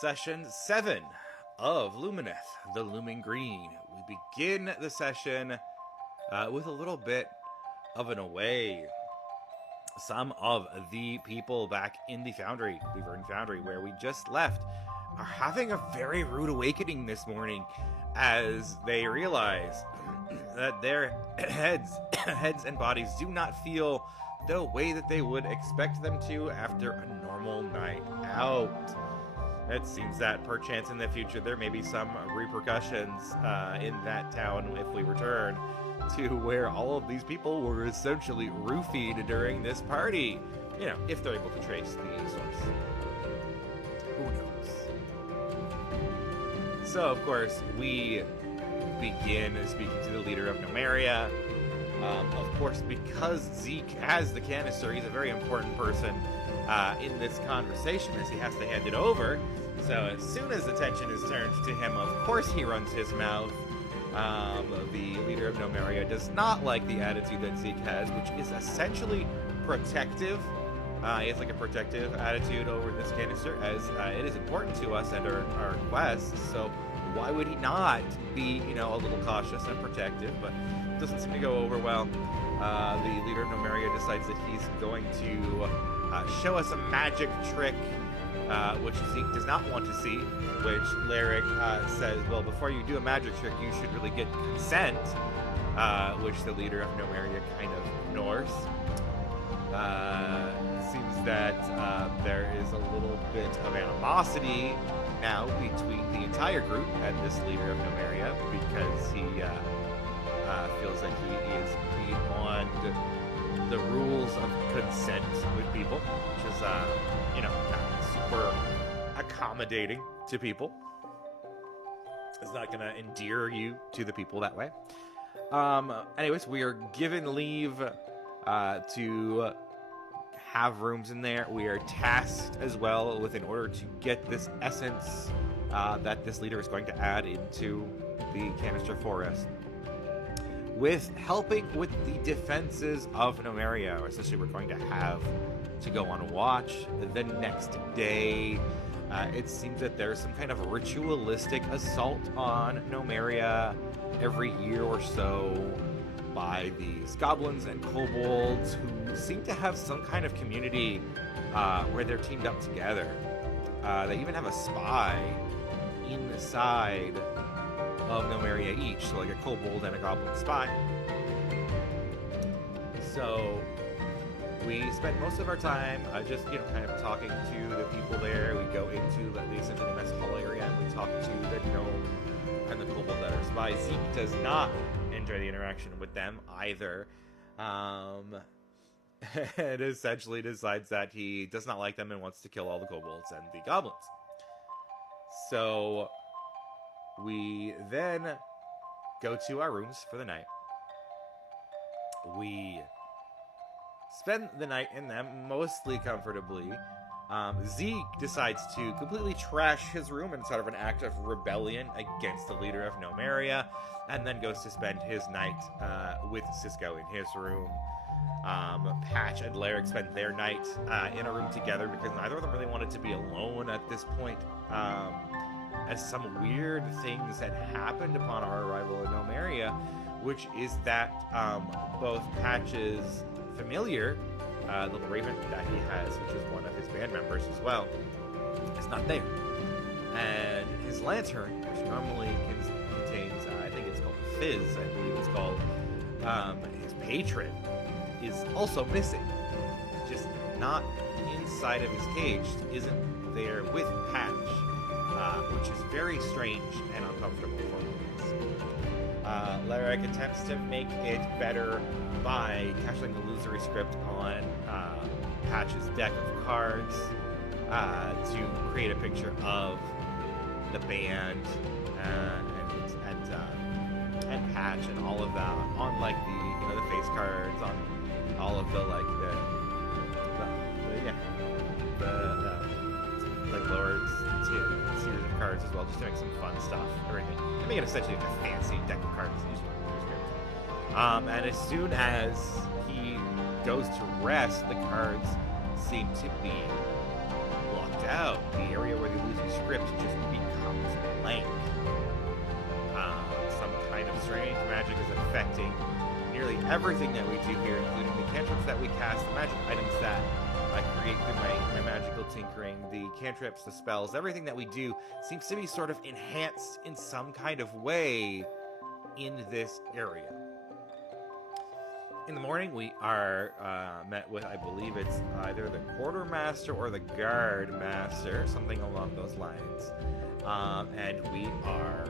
Session 7 of Lumineth, the Looming Green. We begin the session with a little bit of an away. Some of the people back in the Foundry, the Verdant Foundry, where we just left, are having a very rude awakening this morning as they realize that their heads and bodies do not feel the way that they would expect them to after a normal night out. It seems that perchance in the future there may be some repercussions in that town if we return to where all of these people were essentially roofied during this party. You know, if they're able to trace the source. Who knows? So, of course, we begin speaking to the leader of Nomeria. Of course, because Zeke has the canister, he's a very important person in this conversation as he has to hand it over. So as soon as attention is turned to him, of course he runs his mouth. The leader of Nomeria does not like the attitude that Zeke has, which is essentially protective. He has like a protective attitude over this canister, as it is important to us and our quest. So why would he not be, a little cautious and protective? But it doesn't seem to go over well. The leader of Nomeria decides that he's going to show us a magic trick, which Zeke does not want to see, which Lyric says, well, before you do a magic trick, you should really get consent, which the leader of Nomeria kind of ignores. Seems that there is a little bit of animosity now between the entire group and this leader of Nomeria, because he feels that he is beyond the rules of consent with people, which is, not super accommodating to people. It's not going to endear you to the people that way. Anyways, we are given leave to have rooms in there. We are tasked as well with, in order to get this essence that this leader is going to add into the canister for us, with helping with the defenses of Nomeria. Essentially, we're going to have to go on watch the next day. It seems that there's some kind of ritualistic assault on Nomeria every year or so by these goblins and kobolds who seem to have some kind of community where they're teamed up together. They even have a spy inside of Nomeria each, so like a kobold and a goblin spy. So we spend most of our time just, kind of talking to the people there. We go into the essentially mess hall area and we talk to the gnome and the kobold that are spies. Zeke does not enjoy the interaction with them either. And essentially decides that he does not like them and wants to kill all the kobolds and the goblins. So we then go to our rooms for the night. We spend the night in them mostly comfortably. Zeke decides to completely trash his room in sort of an act of rebellion against the leader of Nomeria, and then goes to spend his night with Cisco in his room. Patch and Lyric spend their night in a room together because neither of them really wanted to be alone at this point. As some weird things had happened upon our arrival in Nomeria, which is that both Patch's familiar, the little raven that he has, which is one of his band members as well, is not there. And his lantern, which normally contains, I think it's called Fizz, I believe it's called, his patron, is also missing. It's just not inside of his cage, isn't there with Patch. Which is very strange and uncomfortable for us. Lyric attempts to make it better by cashing the illusory script on Patch's deck of cards to create a picture of the band and Patch and all of that on like the face cards, on all of the Lord's series of cards as well, just doing some fun stuff. Everything. I mean, essentially a fancy deck of cards. And as soon as he goes to rest, the cards seem to be blocked out. The area where the illusory script just becomes blank. Some kind of strange magic is affecting nearly everything that we do here, including the cantrips that we cast, the magic items that I create through my magical tinkering, the cantrips, the spells, everything that we do seems to be sort of enhanced in some kind of way in this area. In the morning, we are met with, I believe it's either the quartermaster or the guard master, something along those lines. And we are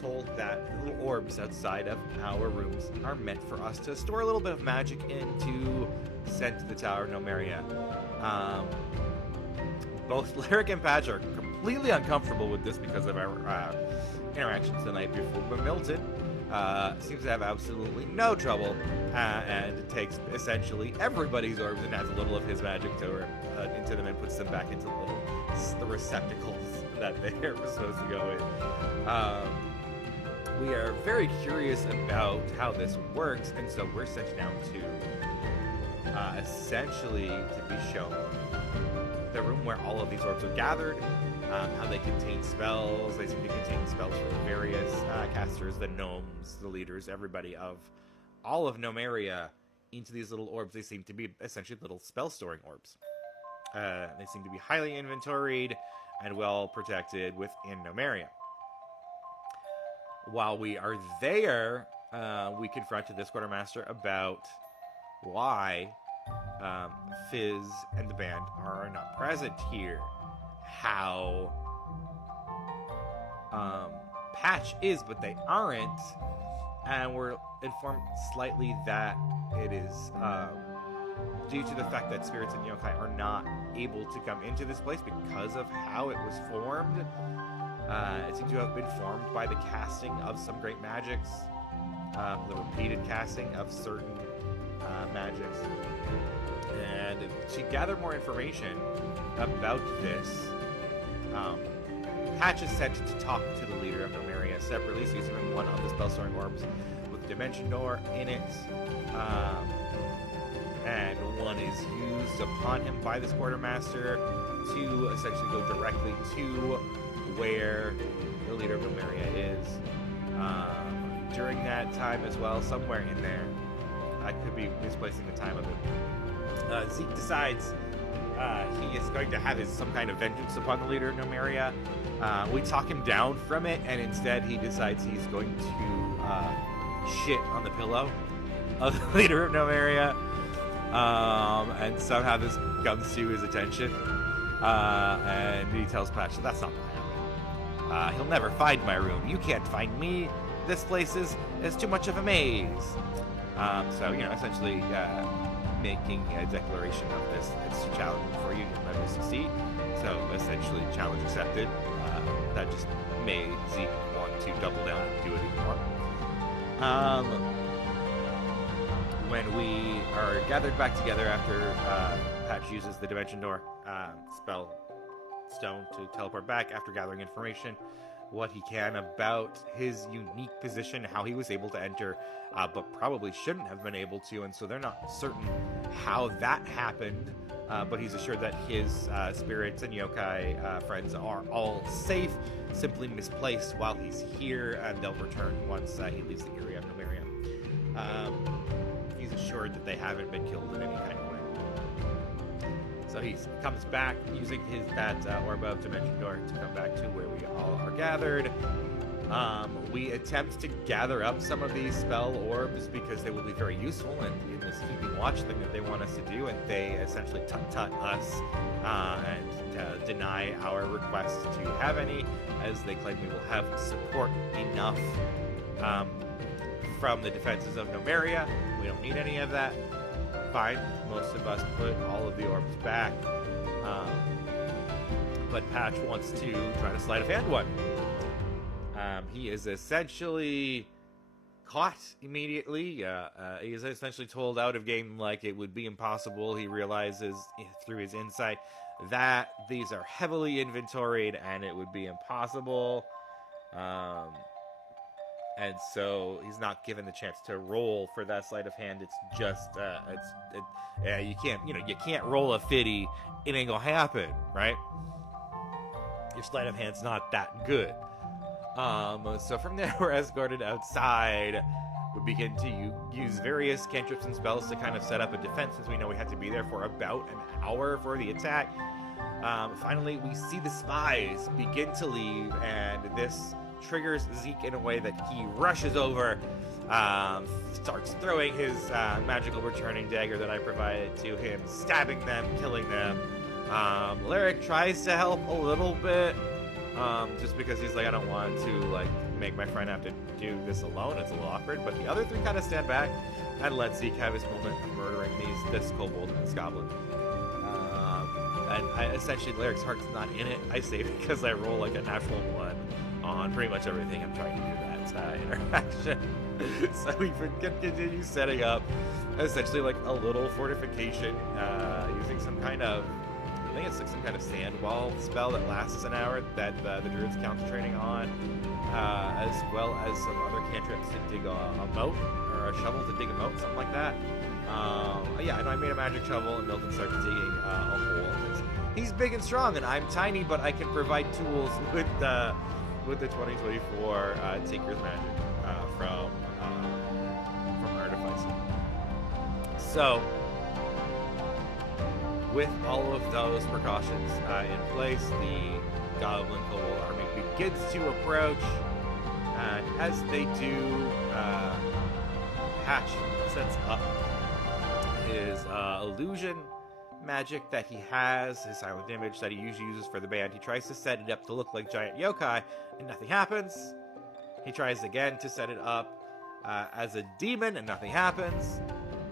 told that the little orbs outside of our rooms are meant for us to store a little bit of magic in to send to the Tower of Nomeria. Both Lyric and Patch are completely uncomfortable with this because of our interactions the night before, but Milton seems to have absolutely no trouble and takes essentially everybody's orbs and adds a little of his magic into them and puts them back into the receptacles that they're supposed to go in. We are very curious about how this works, and so we're sent down to essentially to be shown the room where all of these orbs are gathered, how they contain spells. They seem to contain spells from various casters, the gnomes, the leaders, everybody of all of Nomeria into these little orbs. They seem to be essentially little spell-storing orbs. They seem to be highly inventoried and well protected within Nomeria. While we are there, we confronted this quartermaster about why Fizz and the band are not present here. How Patch is, but they aren't. And we're informed slightly that it is due to the fact that spirits and yokai are not able to come into this place because of how it was formed. It seems to have been formed by the casting of some great magics, the repeated casting of certain magics. And to gather more information about this, Patch is sent to talk to the leader of Nomeria separately, so he's given one of the spell-storing orbs with a dimension door in it, and one is used upon him by this quartermaster to essentially go directly to where the leader of Nomeria is. During that time as well, somewhere in there, I could be misplacing the time of it, Zeke decides he is going to have some kind of vengeance upon the leader of Nomeria. We talk him down from it, and instead he decides he's going to shit on the pillow of the leader of Nomeria. And somehow this comes to his attention. And he tells Patch that that's not going to happen. He'll never find my room. You can't find me. This place is too much of a maze. So, essentially making a declaration of this. It's too challenging for you. You'll never succeed. So, essentially, challenge accepted. That just made Zeke want to double down and do it even more. When we are gathered back together after Patch uses the Dimension Door spell stone to teleport back after gathering information, what he can about his unique position, how he was able to enter, but probably shouldn't have been able to, and so they're not certain how that happened, but he's assured that his spirits and yokai friends are all safe, simply misplaced while he's here, and they'll return once he leaves the area of Nomeria. He's assured that they haven't been killed in any kind of way. So he comes back using that orb of Dimension Door to come back to where we all are gathered. We attempt to gather up some of these spell orbs because they will be very useful in this keeping watch thing that they want us to do, and they essentially tut us and deny our request to have any, as they claim we will have support enough from the defenses of Nomeria. We don't need any of that. Fine, most of us put all of the orbs back, but Patch wants to try to sleight of hand one. He is essentially caught immediately. He is essentially told out of game like it would be impossible. He realizes through his insight that these are heavily inventoried and it would be impossible. And so he's not given the chance to roll for that sleight of hand. It's just, you can't roll a 50. It ain't gonna happen, right? your sleight of hand's not that good. So from there, we're escorted outside. We begin to use various cantrips and spells to kind of set up a defense, since we know we had to be there for about an hour for the attack. Finally, we see the spies begin to leave, and this triggers Zeke in a way that he rushes over, starts throwing his magical returning dagger that I provided to him, stabbing them, killing them. Lyric tries to help a little bit, just because he's like, I don't want to like make my friend have to do this alone. It's a little awkward. But the other three kind of stand back and let Zeke have his moment of murdering this kobold and this goblin. And essentially, Lyric's heart's not in it. I say because I roll like a natural 1 on pretty much everything I'm trying to do that interaction. So we can continue setting up essentially like a little fortification using some kind of, I think it's like some kind of sand wall spell that lasts an hour that the druid's concentrating on, as well as some other cantrips to dig a moat, or a shovel to dig a moat, something like that. Yeah, I know I made a magic shovel, and Milton starts digging a hole. He's big and strong, and I'm tiny, but I can provide tools with the 2024 Tinker's Magic from Artificer. So, with all of those precautions in place, the Goblin Kobold army begins to approach, and as they do, Hatch sets up his illusion magic that he has, his silent image that he usually uses for the band. He tries to set it up to look like giant yokai, and nothing happens. He tries again to set it up as a demon, and nothing happens.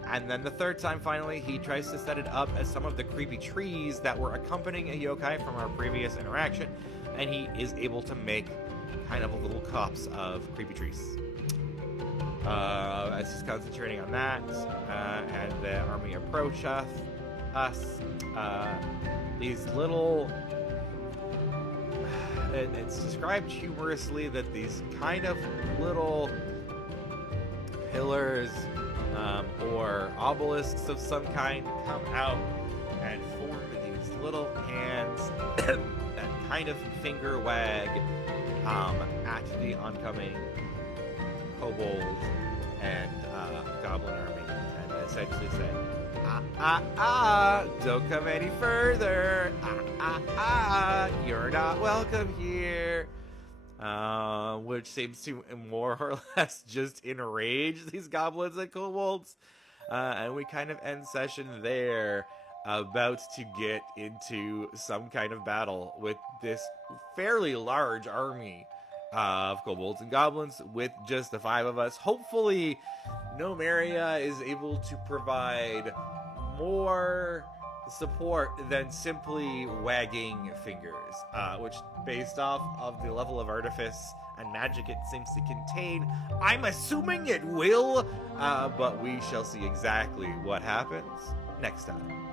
And then the third time, finally, he tries to set it up as some of the creepy trees that were accompanying a yokai from our previous interaction, and he is able to make kind of a little copse of creepy trees. As he's concentrating on that, and the army approach us, these little, it's described humorously that these kind of little pillars or obelisks of some kind come out and form these little hands that kind of finger wag at the oncoming kobold and goblin army, and essentially say, don't come any further. You're not welcome here. Which seems to more or less just enrage these goblins and kobolds. And we kind of end session there, about to get into some kind of battle with this fairly large army of kobolds and goblins with just the 5 of us. Hopefully, Nomeria is able to provide more support than simply wagging fingers, which, based off of the level of artifice and magic it seems to contain, I'm assuming it will, but we shall see exactly what happens next time.